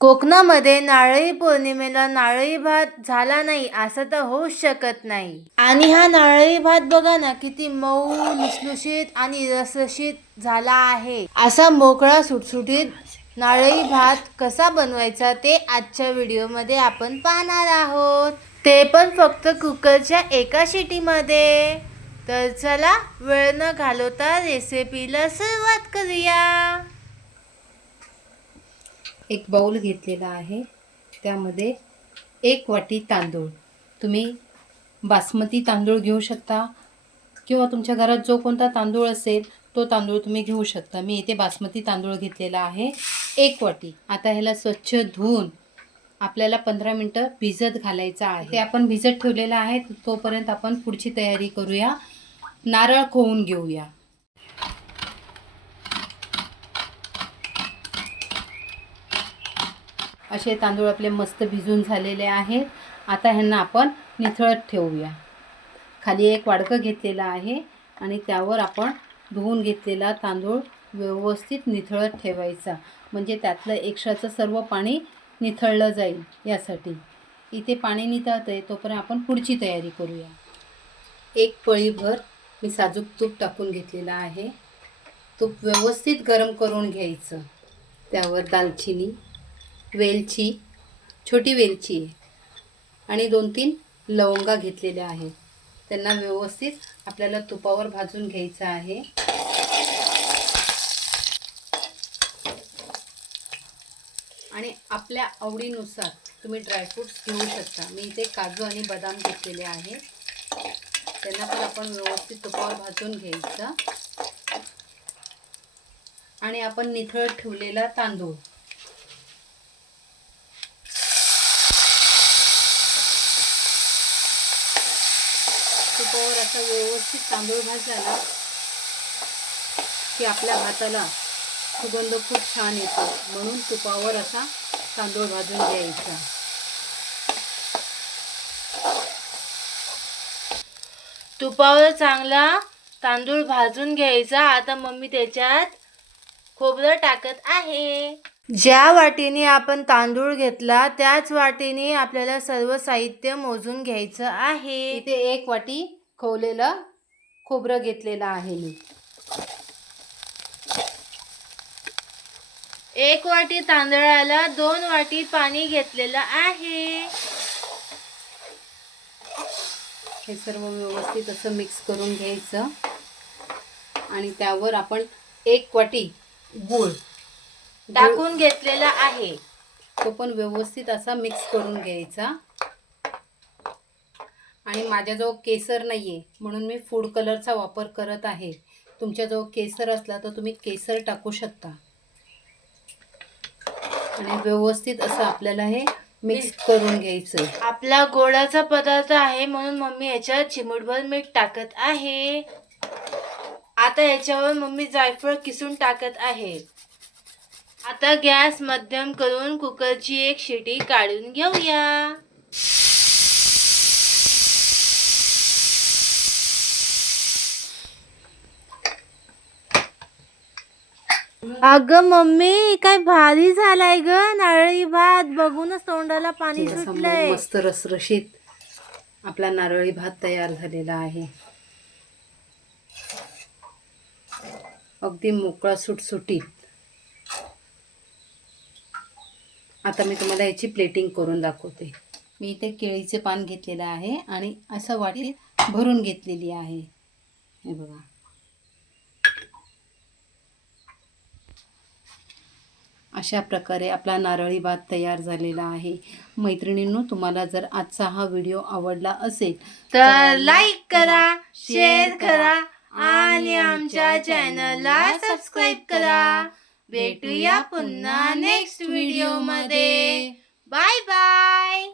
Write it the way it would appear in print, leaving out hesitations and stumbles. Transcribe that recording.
कोकणामध्ये नारळी पौर्णिमेला नारळी भात झाला नाही असं तर होऊच शकत नाही. आणि हा नारळी भात बघा ना किती मऊ लुसलुशीत आणि रसरशीत झाला आहे. असा मोकळा सुटसुटीत नारळी भात कसा बनवायचा ते आजच्या व्हिडिओमध्ये आपण पाहणार आहोत. ते पण फक्त कुकरच्या एका शिटीमध्ये. तर चला वेळ न घालवता रेसिपीला सुरुवात करूया. एक बाउल घेतलेला आहे, त्यामध्ये 1 वाटी तांदूळ. तुम्ही बासमती तांदूळ घेऊ शकता किंवा तुमच्या घरात जो कोणता तांदूळ असेल तो तांदूळ तुम्ही घेऊ शकता. मी इथे बासमती तांदूळ घेतलेला आहे 1 वाटी. आता ह्याला स्वच्छ धुवून आपल्याला 15 मिनटं भिजत घालायचं आहे. ते आपण भिजत ठेवलेलं आहे. तोपर्यंत आपण पुढची तयारी करूया. नारळ खोवून घेऊया. असे तांदूळ आपले मस्त भिजून झालेले आहेत. आता ह्यांना आपण निथळत ठेवूया. खाली एक वाडकं घेतलेलं आहे आणि त्यावर आपण धुवून घेतलेला तांदूळ व्यवस्थित निथळत ठेवायचा, म्हणजे त्यातलं एक्स्ट्राचं सर्व पाणी निथळलं जाईल यासाठी. इथे पाणी निथळतं आहे तोपर्यंत आपण पुढची तयारी करूया. 1 पळीभर मी साजूक तूप टाकून घेतलेलं आहे. तूप व्यवस्थित गरम करून घ्यायचं. त्यावर दालचिनी, वेलची, छोटी वेलची आणि 2-3 लवंगा घेतलेल्या आहेत. त्यांना व्यवस्थित आपल्याला तुपावर भाजून घ्यायचं आहे. आणि आपल्या आवडीनुसार तुम्ही ड्रायफ्रूट्स घेऊ शकता. मी इथे काजू आणि बदाम घेतलेले आहेत. त्यांना पण आपण व्यवस्थित तुपावर भाजून घ्यायचं. आणि आपण निथळत ठेवलेला तांदूळ तुपावर असा व्यवस्थित तांदूळ भाजला ना की आपल्या भाताला सुगंध खूप छान येतो. म्हणून तुपावर असा तांदूळ भाजून घ्यायचा. तुपावर चांगला तांदूळ भाजून घ्यायचा. आता मम्मी त्याच्यात खोबरं टाकत आहे. ज्या वाटीने आपण तांदूळ घेतला त्याच वाटीने आपल्याला सर्व साहित्य मोजून घ्यायचं आहे. इथे 1 वाटी खवलेलं खोबरं घेतलेलं आहे मी. 1 वाटी तांदळाला 2 वाटी पाणी घेतलेलं आहे. हे सर्व व्यवस्थित असं मिक्स करून घ्यायचं. आणि त्यावर आपण 1 वाटी गूळ टाकून घेतलेला आहे. तो पण व्यवस्थित असा मिक्स करून घ्यायचा. आणि माझ्याजवळ केसर नाही आहे म्हणून मी फूड कलरचा वापर करत आहे. तुमच्याजवळ केसर असला तर तुम्ही केसर टाकू शकता. आणि व्यवस्थित असं आपल्याला हे मिक्स करून घ्यायचं. आपला गोडाचा पदार्थ आहे म्हणून मम्मी याच्यात चिमूटभर मीठ टाकत आहे. आता याच्यावर मम्मी जायफळ किसून टाकत आहे. आता गॅस मध्यम करून कुकरची एक शिटी काढून घेऊया. अगं मम्मी काय भारी झालाय ग नारळी भात. बघूनच तोंडाला पाणी सुटलंय. मस्त रसरशीत आपला नारळी भात तयार झालेला आहे. अगदी मोकळा सुटसुटीत. आता मी तुम्हाला याची प्लेटिंग करून दाखवते. मी इथे केळीचे पान घेतलेलं आहे आणि असं वाटीत भरून घेतलेली आहे. हे बघा. अशा प्रकारे आपला नारळी भात तयार झालेला आहे. मैत्रिणींनो, तुम्हाला जर आजचा हा व्हिडिओ आवडला असेल तर लाईक करा, शेअर करा आणि आमच्या चॅनलला सबस्क्राईब करा. भेटूया पुन्हा नेक्स्ट व्हिडिओ मध्ये. Bye bye.